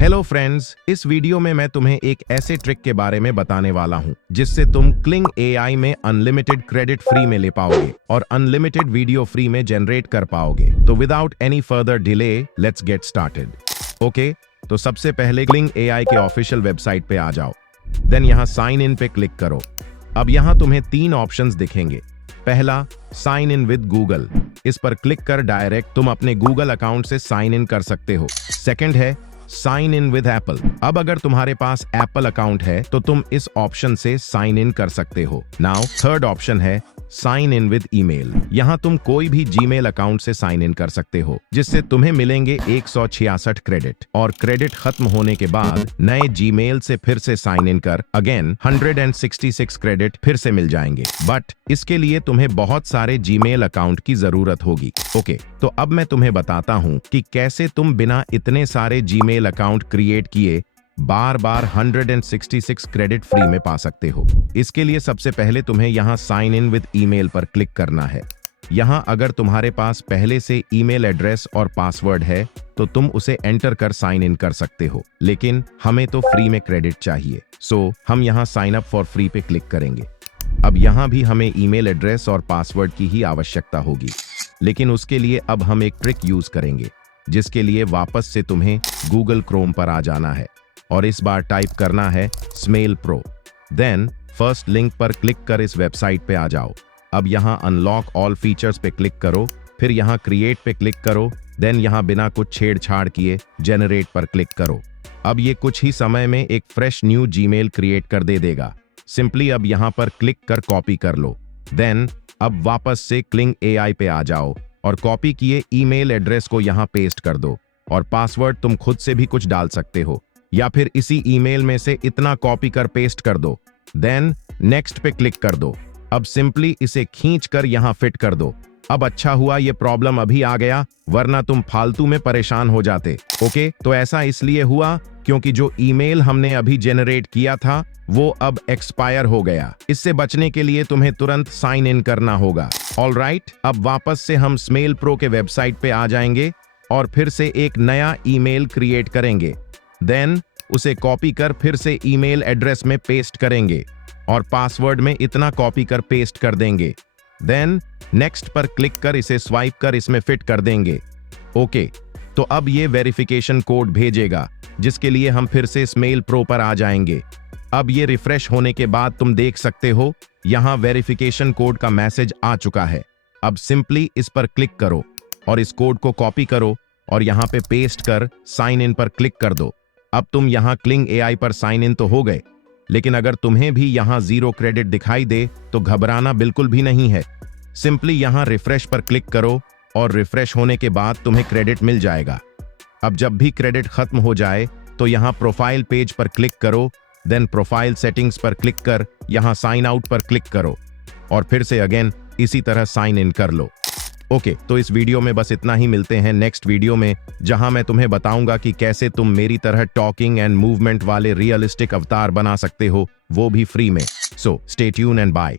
Hello friends, इस video में मैं तुम्हें एक ऐसे ट्रिक के बारे में बताने वाला हूं जिससे तुम क्लिंग एआई में अनलिमिटेड क्रेडिट फ्री में ले पाओगे और अनलिमिटेड वीडियो फ्री में जनरेट कर पाओगे। तो without any further delay let's get started. Okay, तो सबसे पहले क्लिंग एआई के ऑफिशियल वेबसाइट पे आ जाओ। देन यहाँ साइन इन पे क्लिक करो। अब यहाँ तुम्हें 3 ऑप्शंस दिखेंगे। पहला, साइन इन विद गूगल। इस पर क्लिक कर डायरेक्ट तुम अपने गूगल अकाउंट से साइन इन कर सकते हो। सेकंड है साइन इन विद एप्पल। अब अगर तुम्हारे पास एप्पल अकाउंट है तो तुम इस ऑप्शन से साइन इन कर सकते हो। नाउ थर्ड ऑप्शन है साइन इन विद ईमेल। यहाँ तुम कोई भी जीमेल अकाउंट से साइन इन कर सकते हो जिससे तुम्हें मिलेंगे 166 क्रेडिट, और क्रेडिट खत्म होने के बाद नए जीमेल से फिर से साइन इन कर अगेन 166 क्रेडिट फिर से मिल जाएंगे। बट इसके लिए तुम्हें बहुत सारे जीमेल अकाउंट की जरूरत होगी। ओके, तो अब मैं तुम्हें बताता हूँ कि कैसे तुम बिना इतने सारे जीमेल अकाउंट क्रिएट किए बार बार 166 क्रेडिट फ्री में पा सकते हो। इसके लिए सबसे पहले तुम्हें यहाँ साइन इन विद ईमेल पर क्लिक करना है। यहाँ अगर तुम्हारे पास पहले से ईमेल एड्रेस और पासवर्ड है तो तुम उसे एंटर कर साइन इन कर सकते हो, लेकिन हमें तो फ्री में क्रेडिट चाहिए, सो हम यहाँ साइन अप फॉर फ्री पे क्लिक करेंगे। अब यहाँ भी हमें ईमेल एड्रेस और पासवर्ड की ही आवश्यकता होगी, लेकिन उसके लिए अब हम एक ट्रिक यूज करेंगे, जिसके लिए वापस से तुम्हें गूगल क्रोम पर आ जाना है और इस बार टाइप करना है स्मेल प्रो। देन फर्स्ट लिंक पर क्लिक कर इस वेबसाइट पे आ जाओ। अब यहाँ अनलॉक ऑल फीचर्स पे क्लिक करो, फिर यहाँ क्रिएट पे क्लिक करो, देन यहाँ बिना कुछ छेड़छाड़ किए जनरेट पर क्लिक करो। अब ये कुछ ही समय में एक फ्रेश न्यू जीमेल क्रिएट कर दे देगा। सिंपली अब यहाँ पर क्लिक कर कॉपी कर लो। देन अब वापस से क्लिंग एआई पे आ जाओ और कॉपी किए ईमेल एड्रेस को यहाँ पेस्ट कर दो, और पासवर्ड तुम खुद से भी कुछ डाल सकते हो या फिर इसी ईमेल में से इतना कॉपी कर पेस्ट कर दो। देन नेक्स्ट पे क्लिक कर दो। अब सिंपली इसे खींच कर यहाँ फिट कर दो। अब अच्छा हुआ ये प्रॉब्लम अभी आ गया, वरना तुम फालतू में परेशान हो जाते। ओके, तो ऐसा इसलिए हुआ क्योंकि जो ईमेल हमने अभी जनरेट किया था वो अब एक्सपायर हो गया। इससे बचने के लिए तुम्हें तुरंत साइन इन करना होगा। ऑलराइट, अब वापस से हम स्मेल प्रो के वेबसाइट पे आ जाएंगे और फिर से एक नया ईमेल क्रिएट करेंगे। देन उसे कॉपी कर फिर से ईमेल एड्रेस में पेस्ट करेंगे और पासवर्ड में इतना कॉपी कर पेस्ट कर देंगे। देन नेक्स्ट पर क्लिक कर इसे स्वाइप कर इसमें फिट कर देंगे। ओके, तो अब ये वेरिफिकेशन कोड भेजेगा, जिसके लिए हम फिर से स्मेल प्रो पर आ जाएंगे। अब ये रिफ्रेश होने के बाद तुम देख सकते हो यहाँ वेरिफिकेशन कोड का मैसेज आ चुका है। अब सिंपली इस पर क्लिक करो और इस कोड को कॉपी करो और यहाँ पे पेस्ट कर साइन इन पर क्लिक कर दो। अब तुम यहाँ क्लिंग एआई पर साइन इन तो हो गए, लेकिन अगर तुम्हें भी यहाँ 0 क्रेडिट दिखाई दे तो घबराना बिल्कुल भी नहीं है। सिंपली यहाँ रिफ्रेश पर क्लिक करो और रिफ्रेश होने के बाद तुम्हें क्रेडिट मिल जाएगा। अब जब भी क्रेडिट खत्म हो जाए तो यहाँ प्रोफाइल पेज पर क्लिक करो, देन प्रोफाइल सेटिंग्स पर क्लिक कर यहाँ साइन आउट पर क्लिक करो और फिर से अगेन इसी तरह साइन इन कर लो। ओके, तो इस वीडियो में बस इतना ही। मिलते हैं नेक्स्ट वीडियो में, जहां मैं तुम्हें बताऊंगा कि कैसे तुम मेरी तरह टॉकिंग एंड मूवमेंट वाले रियलिस्टिक अवतार बना सकते हो, वो भी फ्री में। So stay tune and bye.